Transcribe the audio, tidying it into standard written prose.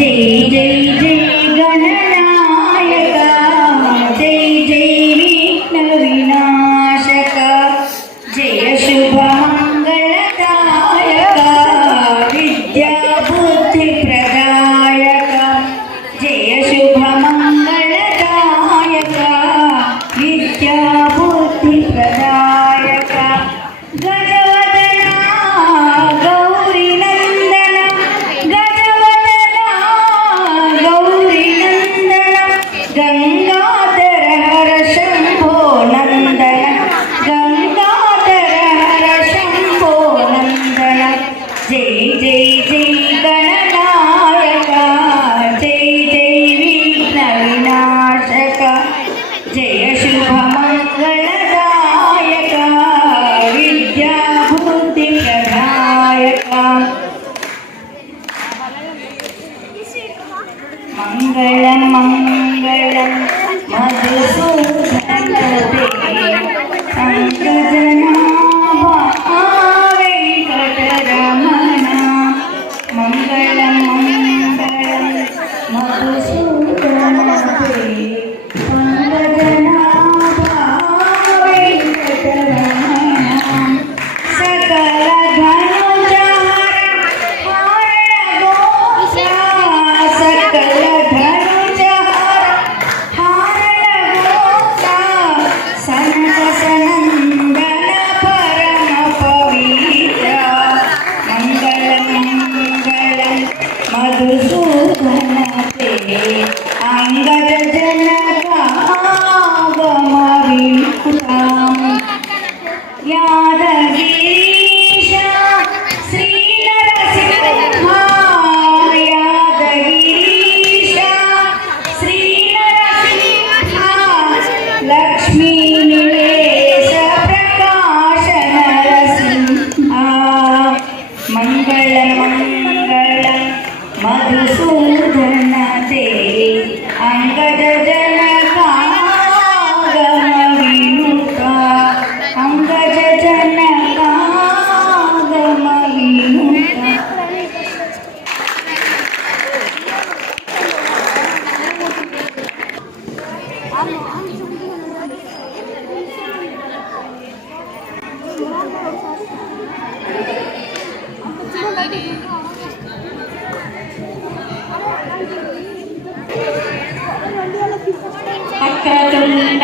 जय जय जय गणनायक जय जय विघ्न विनाशक जय शुभ मंगलदायक विद्या बुद्धि प्रदायक जय शुभ मंगलदायक विद्या बुद्धि प्रदायक गंगाधर हर शंभो नंदन गंगाधर हर शंभो नंदन जय जय जय गणनायक जय जय विघ्न विनाशक जय शुभ मंगलदायक विद्या बुद्धि प्रदायक मंगलम मंगलम मधुसूदन पंकजनाभा वेंकटरमण मंगलम मंगलम मधुसूदन पंकजनाभा वेंकटरमण सकल धनुजाहर हारण गोसा सकल मधुसूदन अंगद जनकागम विनुताम् यादगिरीश श्री नरसिंह यादगिरीश श्री नरसिंह लक्ष्मी निलेश प्रकाश नरसिंह मंगल मंगल मधुसूदन ते अंगद जनकागम विनुता अंगद जनकागम विनुता वक्रतुंड